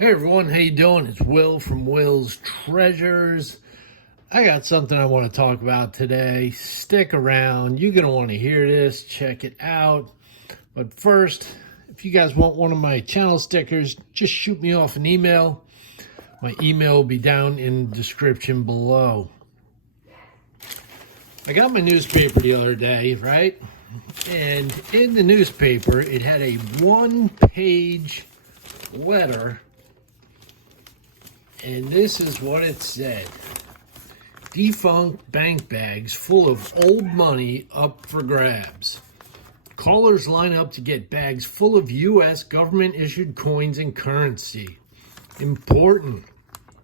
Hey everyone, how you doing? It's Will from Will's Treasures. I got something I want to talk about today. Stick around. You're going to want to hear this. Check it out. But first, if you guys want one of my channel stickers, just shoot me off an email. My email will be down in the description below. I got my newspaper the other day, right? And in the newspaper, it had a one-page letter. And this is what it said. Defunct bank bags full of old money up for grabs. Callers line up to get bags full of U.S. government-issued coins and currency. Important.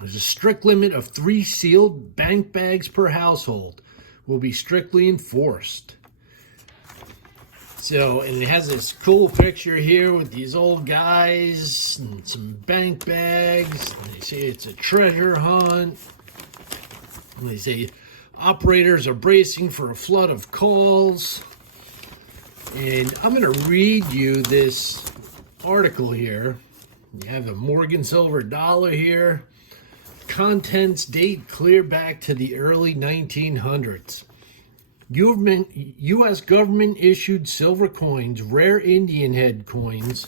There's a strict limit of 3 sealed bank bags per household. Will be strictly enforced. So, and it has this cool picture here with these old guys and some bank bags. And they say it's a treasure hunt. And they say operators are bracing for a flood of calls. And I'm going to read you this article here. You have a Morgan silver dollar here. Contents date clear back to the early 1900s. U.S. government-issued silver coins, rare Indian head coins,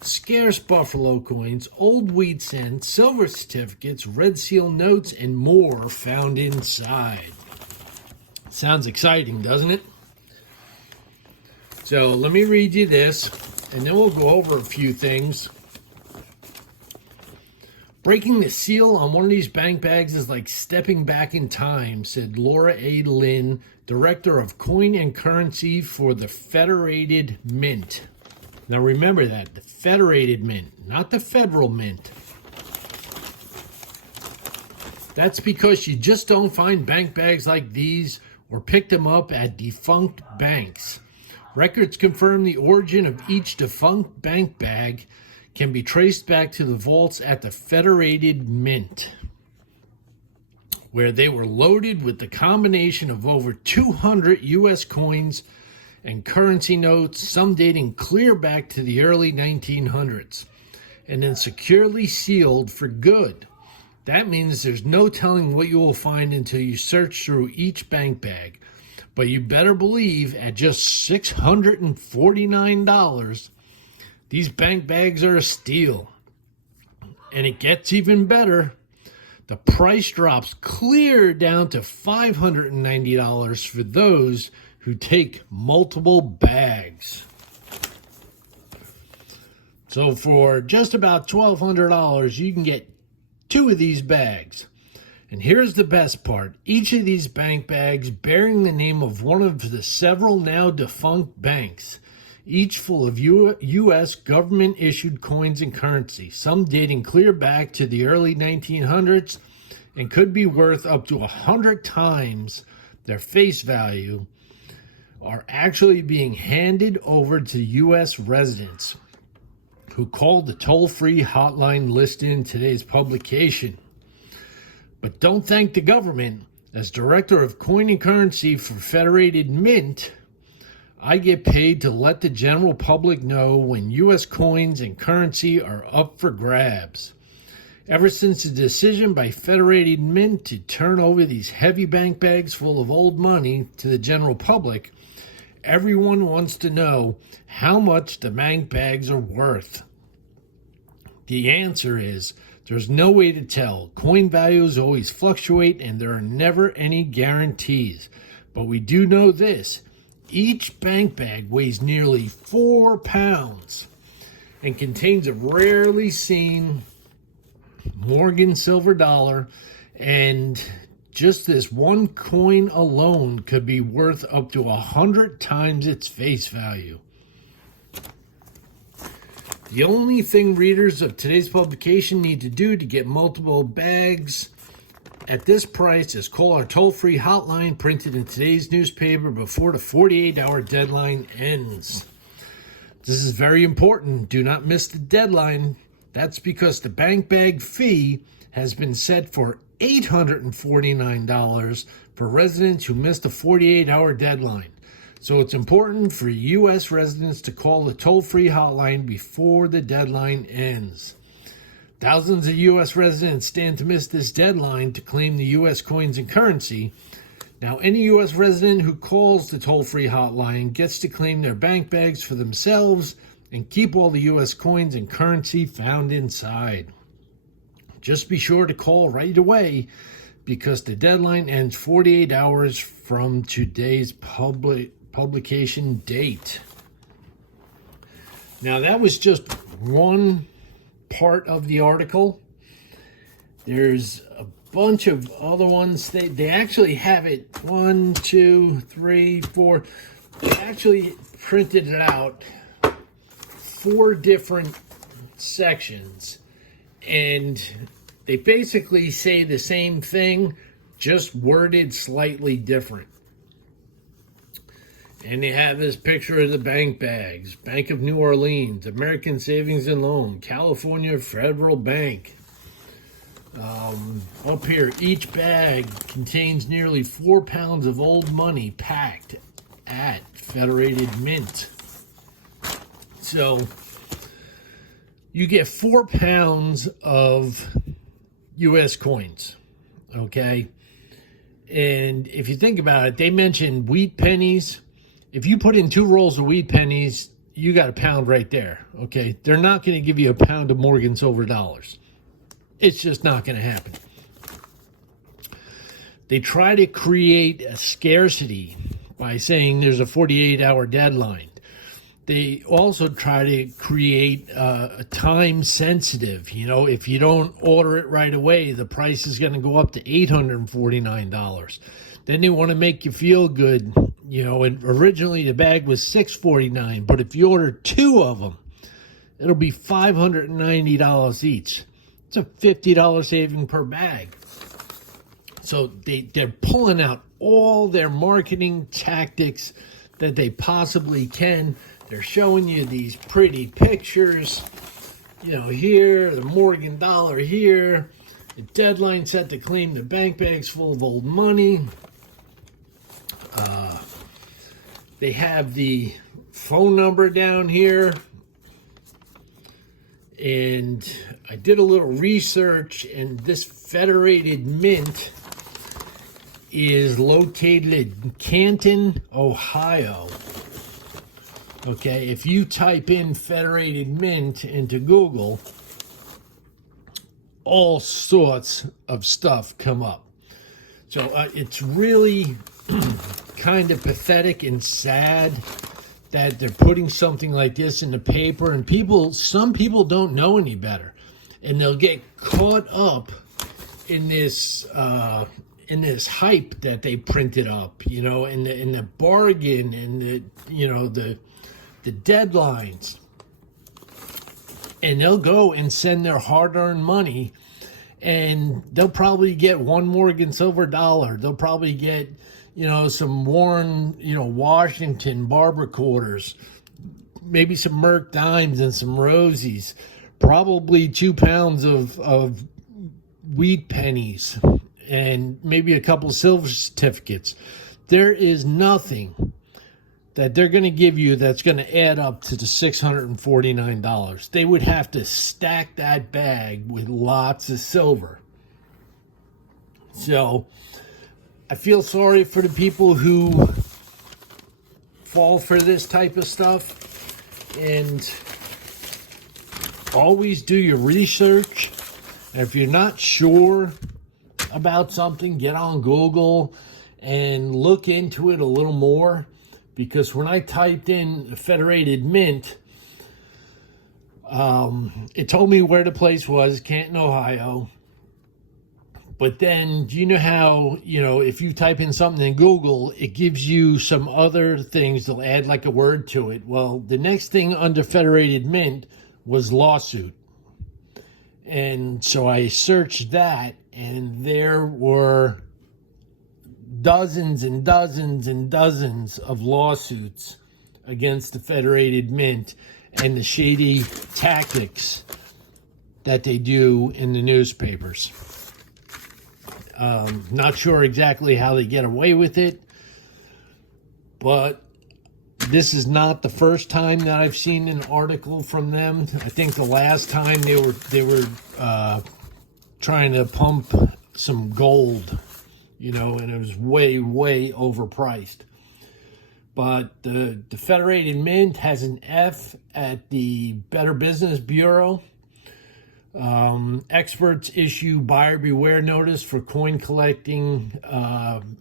scarce buffalo coins, old wheat cents, silver certificates, red seal notes, and more found inside. Sounds exciting, doesn't it? So let me read you this, and then we'll go over a few things. Breaking the seal on one of these bank bags is like stepping back in time, said Laura A. Lynn, Director of Coin and Currency for the Federated Mint. Now remember that, the Federated Mint, not the Federal Mint. That's because you just don't find bank bags like these or pick them up at defunct banks. Records confirm the origin of each defunct bank bag can be traced back to the vaults at the Federated Mint, where they were loaded with the combination of over 200 U.S. coins and currency notes, some dating clear back to the early 1900s, and then securely sealed for good. That means there's no telling what you will find until you search through each bank bag. But you better believe at just $649, these bank bags are a steal. And it gets even better. The price drops clear down to $590 for those who take multiple bags. So for just about $1,200, you can get 2 of these bags. And here's the best part. Each of these bank bags bearing the name of one of the several now defunct banks, each full of U.S. government-issued coins and currency, some dating clear back to the early 1900s and could be worth up to 100 times their face value, are actually being handed over to U.S. residents who called the toll-free hotline listed in today's publication. But don't thank the government. As Director of Coin and Currency for Federated Mint, I get paid to let the general public know when U.S. coins and currency are up for grabs. Ever since the decision by Federated Mint to turn over these heavy bank bags full of old money to the general public, everyone wants to know how much the bank bags are worth. The answer is there's no way to tell. Coin values always fluctuate and there are never any guarantees. But we do know this. Each bank bag weighs nearly 4 pounds and contains a rarely seen Morgan silver dollar, and just this one coin alone could be worth up to 100 times its face value. The only thing readers of today's publication need to do to get multiple bags at this price is call our toll-free hotline printed in today's newspaper before the 48-hour deadline ends. This is very important. Do not miss the deadline. That's because the bank bag fee has been set for $849 for residents who missed the 48-hour deadline. So it's important for U.S. residents to call the toll-free hotline before the deadline ends. Thousands of U.S. residents stand to miss this deadline to claim the U.S. coins and currency. Now, any U.S. resident who calls the toll-free hotline gets to claim their bank bags for themselves and keep all the U.S. coins and currency found inside. Just be sure to call right away because the deadline ends 48 hours from today's publication date. Now, that was just one part of the article. There's a bunch of other ones. They actually have it 1, 2, 3, 4. They actually printed it out 4 different sections, and they basically say the same thing, just worded slightly different. And they have this picture of the bank bags. Bank of New Orleans, American Savings and Loan, California Federal Bank. Up here, each bag contains nearly 4 pounds of old money packed at Federated Mint. So you get 4 pounds of U.S. coins, okay? And if you think about it, they mentioned wheat pennies. If you put in 2 rolls of wheat pennies, you got a pound right there, okay? They're not going to give you a pound of Morgan silver dollars. It's just not going to happen. They try to create a scarcity by saying there's a 48-hour deadline. They also try to create a time sensitive. You know, if you don't order it right away, the price is going to go up to $849. Then they want to make you feel good. You know, and originally the bag was $649, but if you order 2 of them, it'll be $590 each. It's a $50 saving per bag. So they're pulling out all their marketing tactics that they possibly can. They're showing you these pretty pictures. You know, here, the Morgan dollar here. The deadline set to claim the bank bags full of old money. They have the phone number down here. And I did a little research, and this Federated Mint is located in Canton, Ohio. Okay, if you type in Federated Mint into Google, all sorts of stuff come up. So it's really kind of pathetic and sad that they're putting something like this in the paper, and some people don't know any better, and they'll get caught up in this hype that they printed up, you know, in the bargain and the deadlines, and they'll go and send their hard-earned money, and they'll probably get 1 Morgan silver dollar. They'll probably get, you know, some worn, you know, Washington barber quarters, maybe some Merc dimes and some Rosies, probably 2 pounds of wheat pennies, and maybe a couple silver certificates. There is nothing that they're going to give you that's going to add up to the $649. They would have to stack that bag with lots of silver. So I feel sorry for the people who fall for this type of stuff, and always do your research. And if you're not sure about something, get on Google and look into it a little more, because when I typed in Federated Mint, it told me where the place was, Canton, Ohio. But then, do you know how, you know, if you type in something in Google, it gives you some other things, they'll add like a word to it. Well, the next thing under Federated Mint was lawsuit. And so I searched that, and there were dozens and dozens and dozens of lawsuits against the Federated Mint and the shady tactics that they do in the newspapers. Not sure exactly how they get away with it, but This is not the first time that I've seen an article from them. I think the last time they were trying to pump some gold, and it was way, way overpriced. But the Federated Mint has an F at the Better Business Bureau. Experts issue buyer beware notice for coin collecting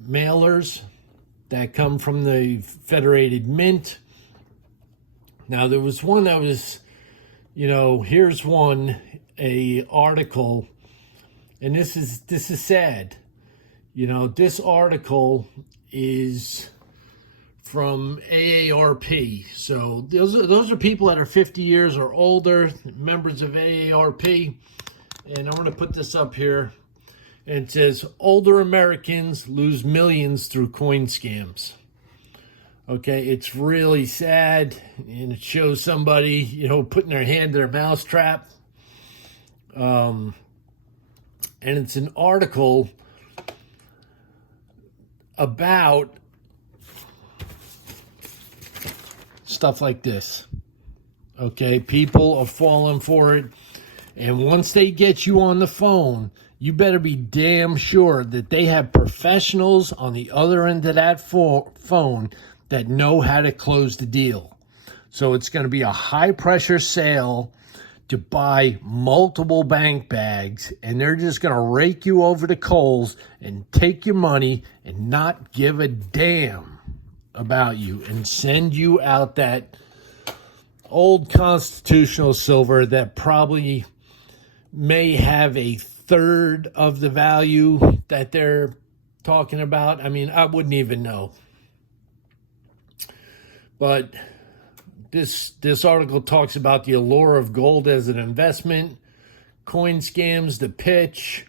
mailers that come from the Federated Mint. Now, there was one that was, here's one, a article, and this is sad. This article is from AARP. So those are people that are 50 years or older, members of AARP. And I'm going to put this up here. And it says, older Americans lose millions through coin scams. Okay, it's really sad. And it shows somebody, putting their hand in their mousetrap. And it's an article about stuff like this. Okay, people are falling for it. And once they get you on the phone, you better be damn sure that they have professionals on the other end of that phone that know how to close the deal. So it's going to be a high pressure sale to buy multiple bank bags, and they're just going to rake you over the coals and take your money and not give a damn about you and send you out that old constitutional silver that probably may have a third of the value that they're talking about. I mean, I wouldn't even know. But this article talks about the allure of gold as an investment, coin scams, the pitch,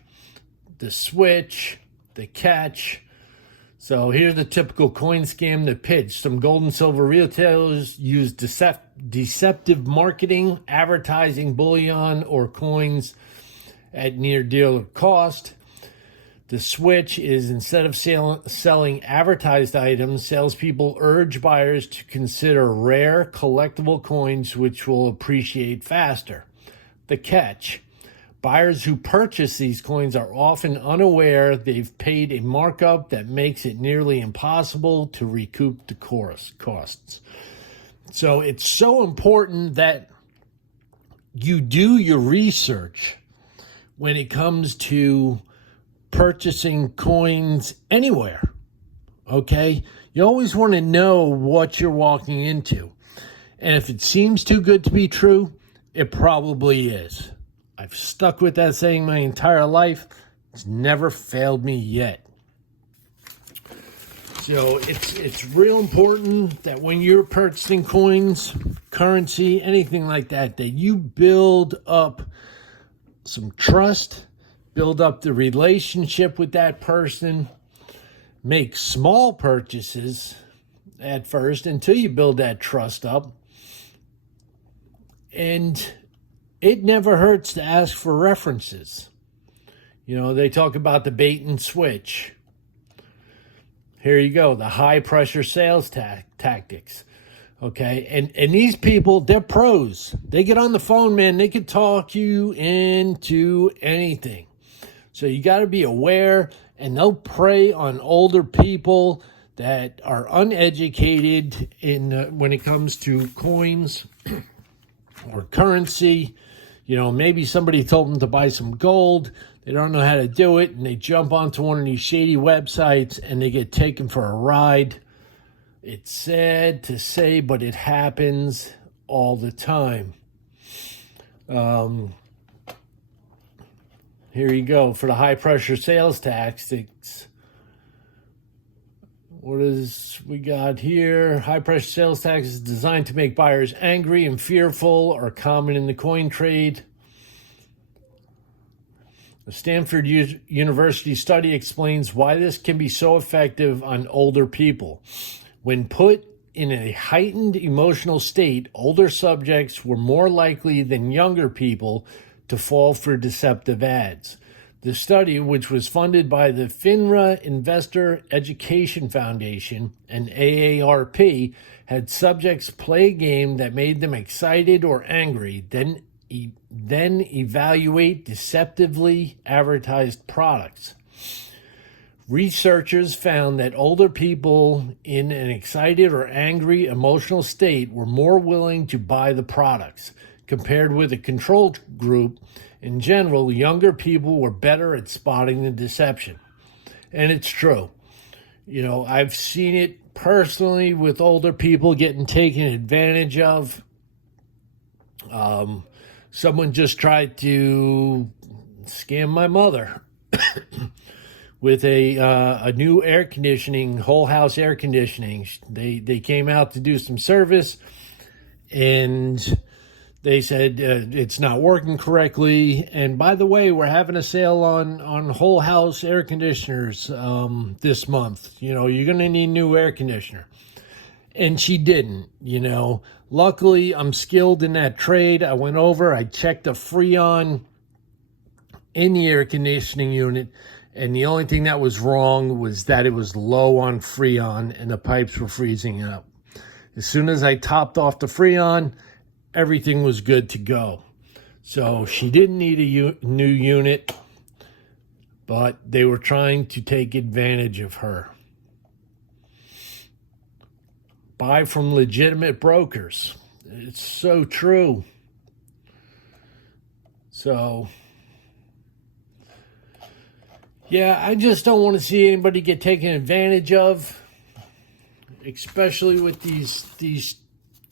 the switch, the catch. So here's the typical coin scam, the pitch. Some gold and silver retailers use deceptive marketing, advertising bullion or coins at near dealer cost. The switch is, instead of selling advertised items, salespeople urge buyers to consider rare collectible coins which will appreciate faster. The catch. Buyers who purchase these coins are often unaware they've paid a markup that makes it nearly impossible to recoup the costs. So it's so important that you do your research when it comes to purchasing coins anywhere, okay? You always want to know what you're walking into. And if it seems too good to be true, it probably is. I've stuck with that saying my entire life. It's never failed me yet. So it's real important that when you're purchasing coins, currency, anything like that, that you build up some trust, build up the relationship with that person, make small purchases at first until you build that trust up. And it never hurts to ask for references. They talk about the bait and switch. Here you go, the high pressure sales tactics. Okay, and these people, they're pros. They get on the phone, man, they can talk you into anything. So you got to be aware, and they'll prey on older people that are uneducated when it comes to coins or currency. Maybe somebody told them to buy some gold. They don't know how to do it, and they jump onto one of these shady websites, and they get taken for a ride. It's sad to say, but it happens all the time. Here you go for the high pressure sales tactics. What is we got here? High pressure sales tactics is designed to make buyers angry and fearful, are common in the coin trade. The Stanford University study explains why this can be so effective on older people. When put in a heightened emotional state, older subjects were more likely than younger people to fall for deceptive ads. The study, which was funded by the FINRA Investor Education Foundation and AARP, had subjects play a game that made them excited or angry, then evaluate deceptively advertised products. Researchers found that older people in an excited or angry emotional state were more willing to buy the products compared with a control group. In general, younger people were better at spotting the deception. And it's true. You know, I've seen it personally with older people getting taken advantage of. Someone just tried to scam my mother with a new air conditioning, whole house air conditioning. They came out to do some service, and they said it's not working correctly. And by the way, we're having a sale on whole house air conditioners this month. You know, you're going to need a new air conditioner. And she didn't, you know. Luckily, I'm skilled in that trade. I went over, I checked the Freon in the air conditioning unit, and the only thing that was wrong was that it was low on Freon and the pipes were freezing up. As soon as I topped off the Freon, everything was good to go. So she didn't need a new unit, but they were trying to take advantage of her. Buy from legitimate brokers. It's so true. So, yeah, I just don't want to see anybody get taken advantage of, especially with these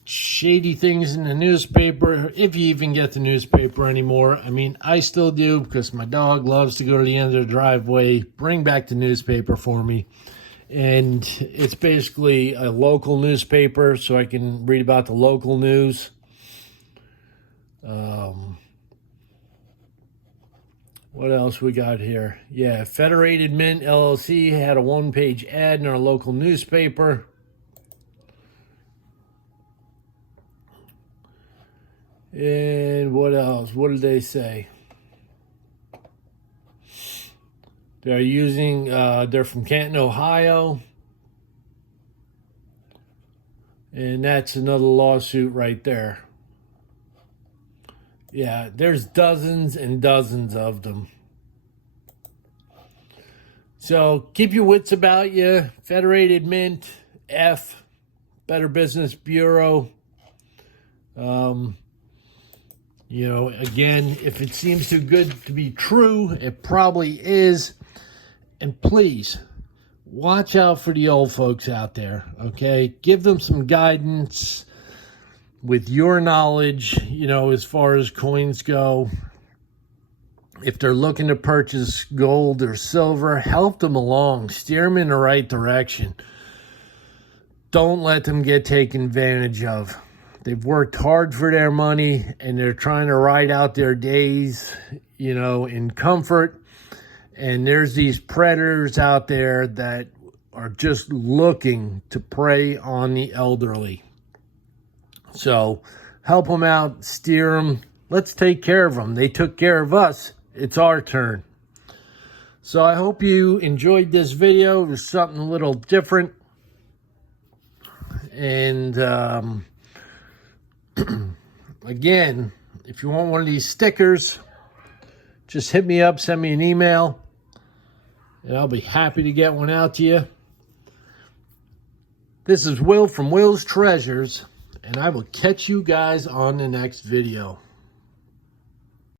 shady things in the newspaper, if you even get the newspaper anymore. I mean, I still do because my dog loves to go to the end of the driveway, bring back the newspaper for me. And it's basically a local newspaper, so I can read about the local news. What else we got here? Yeah, Federated Mint LLC had a one-page ad in our local newspaper. And what else? What did they say? They're from Canton, Ohio. And that's another lawsuit right there. Yeah, there's dozens and dozens of them. So keep your wits about you. Federated Mint, Better Business Bureau. You know, again, if it seems too good to be true, it probably is. And please, watch out for the old folks out there, okay? Give them some guidance with your knowledge, you know, as far as coins go. If they're looking to purchase gold or silver, help them along. Steer them in the right direction. Don't let them get taken advantage of. They've worked hard for their money, and they're trying to ride out their days, you know, in comfort. And there's these predators out there that are just looking to prey on the elderly. So help them out, steer them. Let's take care of them. They took care of us. It's our turn. So I hope you enjoyed this video. It was something a little different. And again, if you want one of these stickers, just hit me up, send me an email, and I'll be happy to get one out to you. This is Will from Will's Treasures, and I will catch you guys on the next video.